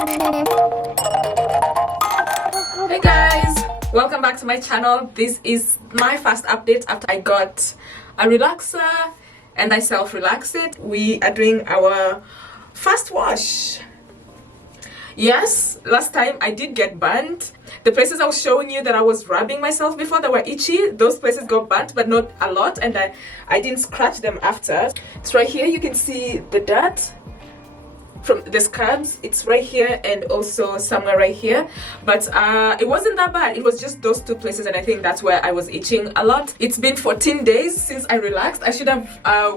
Hey guys, welcome back to my channel. This is my first update after I got a relaxer and I self-relaxed it. We are doing our first wash. Yes, last time I did get burnt. The places I was showing you that I was rubbing myself before that were itchy, those places got burnt, but not a lot, and I didn't scratch them after. It's right here. You can see the dirt from the scabs. It's right here and also somewhere right here, but it wasn't that bad. It was just those two places, and I think that's where I was itching a lot. It's been 14 days since I relaxed. I should have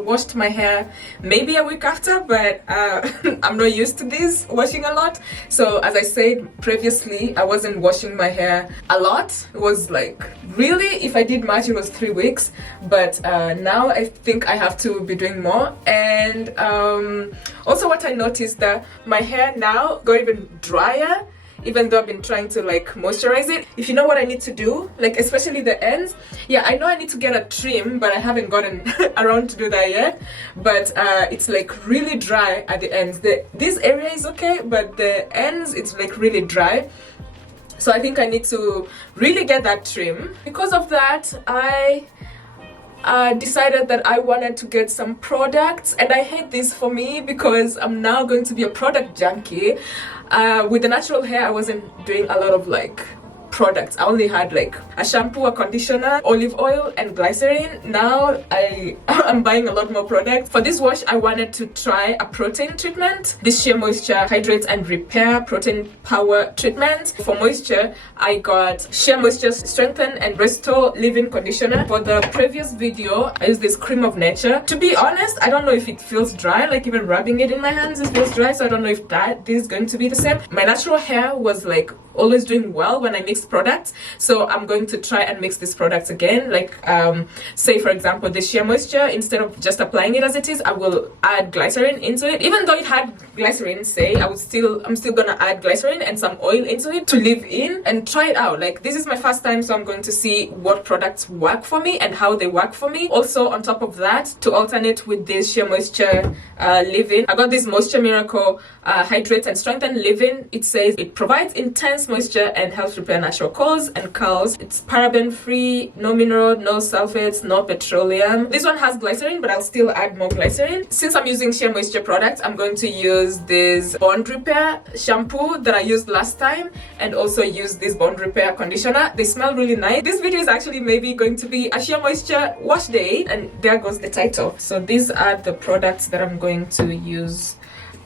washed my hair maybe a week after, but I'm not used to this washing a lot. So as I said previously, I wasn't washing my hair a lot. It was like, really, if I did much, it was 3 weeks, but now I think I have to be doing more. And also what I noticed that my hair now got even drier, even though I've been trying to like moisturize it. If you know what I need to do, like especially the ends, yeah, I know I need to get a trim, but I haven't gotten around to do that yet. But it's like really dry at the ends. This area is okay, but the ends, it's like really dry. So I think I need to really get that trim. Because of that, I decided that I wanted to get some products, and I hate this for me because I'm now going to be a product junkie. With the natural hair, I wasn't doing a lot of like products. I only had like a shampoo, a conditioner, olive oil, and glycerin. Now I'm buying a lot more products. For this wash, I wanted to try a protein treatment. This Shea Moisture Hydrate and Repair Protein Power Treatment. For moisture, I got Shea Moisture Strengthen and Restore Leave-In Conditioner. For the previous video, I used this Cream of Nature. To be honest, I don't know if it feels dry, like even rubbing it in my hands, it feels dry, so I don't know if this is going to be the same. My natural hair was like always doing well when I mixed products, so I'm going to try and mix these products again. Like say for example this Shea Moisture, instead of just applying it as it is, I will add glycerin into it. Even though it had glycerin, say, I'm still gonna add glycerin and some oil into it to leave in and try it out. Like, this is my first time, so I'm going to see what products work for me and how they work for me. Also on top of that, to alternate with this Shea Moisture leave-in, I got this Moisture Miracle Hydrate and Strengthen leave-in. It says it provides intense moisture and helps repair natural curls and curls. It's paraben free, no mineral, no sulfates, no petroleum. This one has glycerin, but I'll still add more glycerin. Since I'm using Shea Moisture products, I'm going to use this Bond Repair shampoo that I used last time, and also use this Bond Repair conditioner. They smell really nice. This video is actually maybe going to be a Shea Moisture wash day, and there goes the title. So these are the products that I'm going to use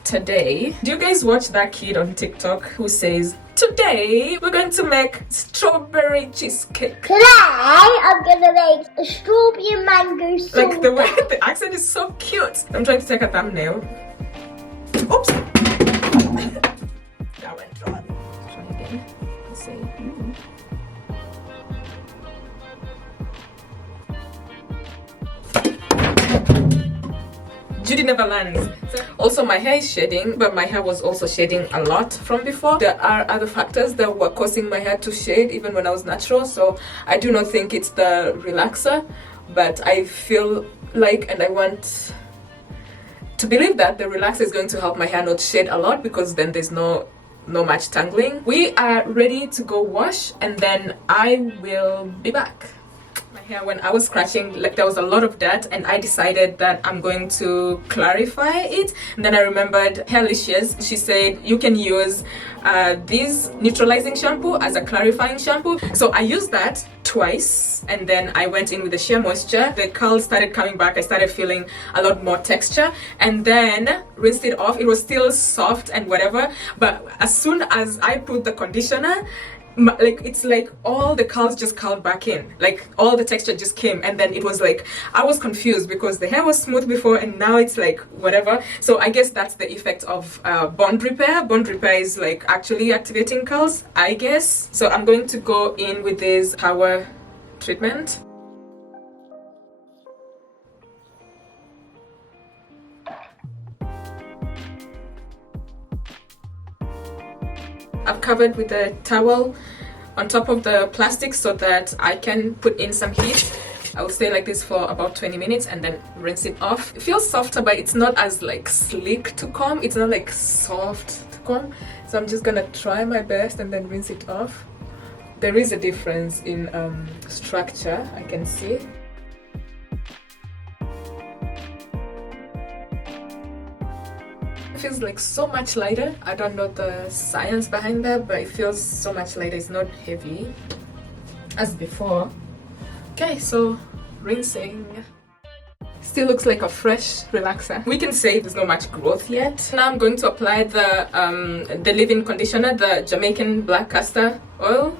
today. Do you guys watch that kid on TikTok who says, today we're going to make strawberry cheesecake? Today I'm gonna make a strawberry mango sauce. Like, the way the accent is so cute. I'm trying to take a thumbnail. Oops. That went wrong. Let's try again. Let's see. Judy never learns. Also, my hair is shedding, but my hair was also shedding a lot from before. There are other factors that were causing my hair to shade even when I was natural, so I do not think it's the relaxer, but I feel like, and I want to believe that the relaxer is going to help my hair not shade a lot, because then there's no much tangling. We are ready to go wash, and then I will be back. Here, when I was scratching, like, there was a lot of dirt, and I decided that I'm going to clarify it. And then I remembered Hairlicious. She said you can use this neutralizing shampoo as a clarifying shampoo. So I used that twice, and then I went in with the Shea Moisture. The curls started coming back. I started feeling a lot more texture, and then rinsed it off. It was still soft and whatever, but as soon as I put the conditioner, like, it's like all the curls just curled back in, like all the texture just came, and then it was like I was confused because the hair was smooth before and now it's like whatever. So I guess that's the effect of Bond Repair. Bond Repair is like actually activating curls, I guess. So I'm going to go in with this power treatment. I've covered with a towel on top of the plastic so that I can put in some heat. I'll stay like this for about 20 minutes and then rinse it off. It feels softer, but it's not as like sleek to comb. It's not like soft to comb. So I'm just gonna try my best and then rinse it off. There is a difference in structure, I can see. It feels like so much lighter. I don't know the science behind that, but it feels so much lighter. It's not heavy as before. Okay, so rinsing. Still looks like a fresh relaxer. We can say there's not much growth yet. Now I'm going to apply the leave-in conditioner, the Jamaican black castor oil.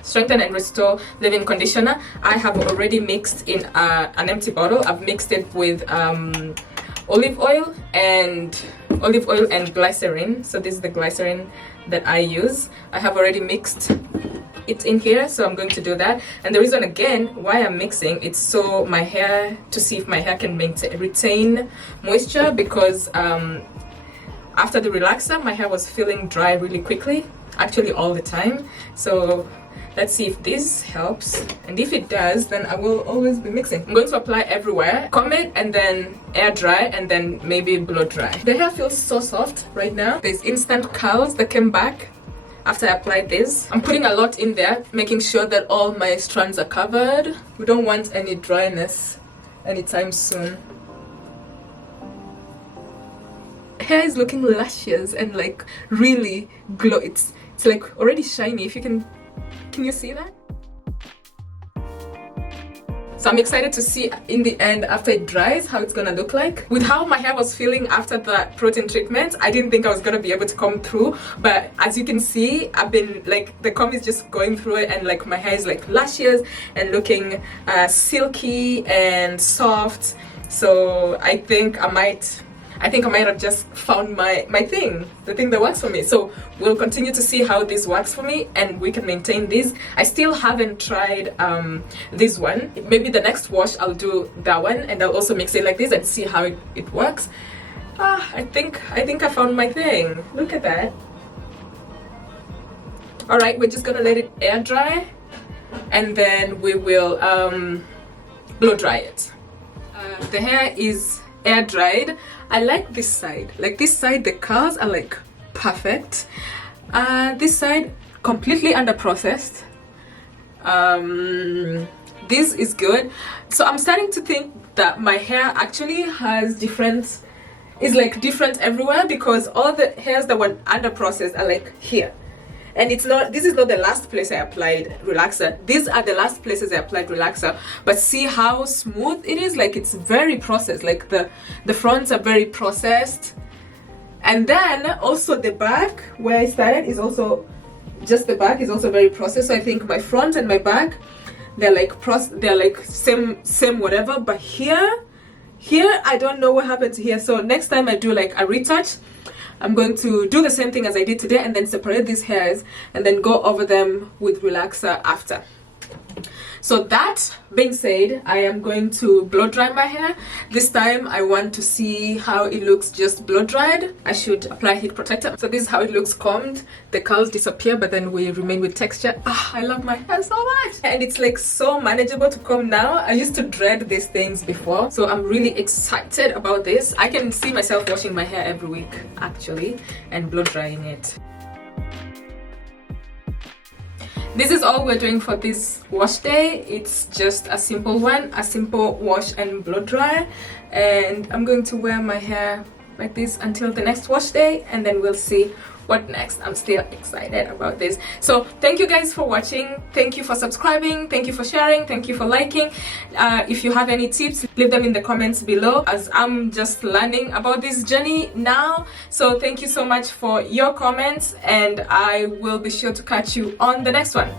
Strengthen and restore leave-in conditioner. I have already mixed in an empty bottle. I've mixed it with olive oil and glycerin. So this is the glycerin that I use. I have already mixed it in here, so I'm going to do that. And the reason again why I'm mixing, it's so my hair, to see if my hair can retain moisture, because after the relaxer my hair was feeling dry really quickly, actually all the time. So let's see if this helps, and if it does, then I will always be mixing. I'm going to apply everywhere, comb it, and then air dry, and then maybe blow dry. The hair feels so soft right now. There's instant curls that came back after I applied this. I'm putting a lot in there, making sure that all my strands are covered. We don't want any dryness anytime soon. Hair is looking luscious and like really glow. It's like already shiny. If you can you see that? So I'm excited to see in the end, after it dries, how it's gonna look like. With how my hair was feeling after the protein treatment, I didn't think I was gonna be able to comb through, but as you can see, I've been like, the comb is just going through it, and like my hair is like luscious and looking silky and soft. So I think I might have just found my thing, the thing that works for me. So we'll continue to see how this works for me, and we can maintain this. I still haven't tried this one. Maybe the next wash I'll do that one, and I'll also mix it like this and see how it works. I think I found my thing. Look at that. All right, we're just gonna let it air dry, and then we will blow dry it. The hair is air dried. I like this side. Like this side, the curls are like perfect. This side, completely under processed. This is good. So I'm starting to think that my hair actually has different everywhere, because all the hairs that were under processed are like here. And this is not the last place I applied relaxer. These are the last places I applied relaxer. But see how smooth it is? Like it's very processed. Like the fronts are very processed. And then also the back where I started is also, just the back is also very processed. So I think my front and my back, they're like same whatever. But here I don't know what happened to here. So next time I do like a retouch, I'm going to do the same thing as I did today, and then separate these hairs and then go over them with relaxer after. So that being said, I am going to blow dry my hair. This time I want to see how it looks just blow dried. I should apply heat protector. So this is how it looks combed. The curls disappear, but then we remain with texture. I love my hair so much, and it's like so manageable to comb now. I used to dread these things before, so I'm really excited about this. I can see myself washing my hair every week actually and blow drying it. This is all we're doing for this wash day. It's just a simple one, a simple wash and blow dry, and I'm going to wear my hair like this until the next wash day, and then we'll see what next. I'm still excited about this. So thank you guys for watching. Thank you for subscribing. Thank you for sharing. Thank you for liking. If you have any tips, leave them in the comments below, as I'm just learning about this journey now. So thank you so much for your comments, and I will be sure to catch you on the next one.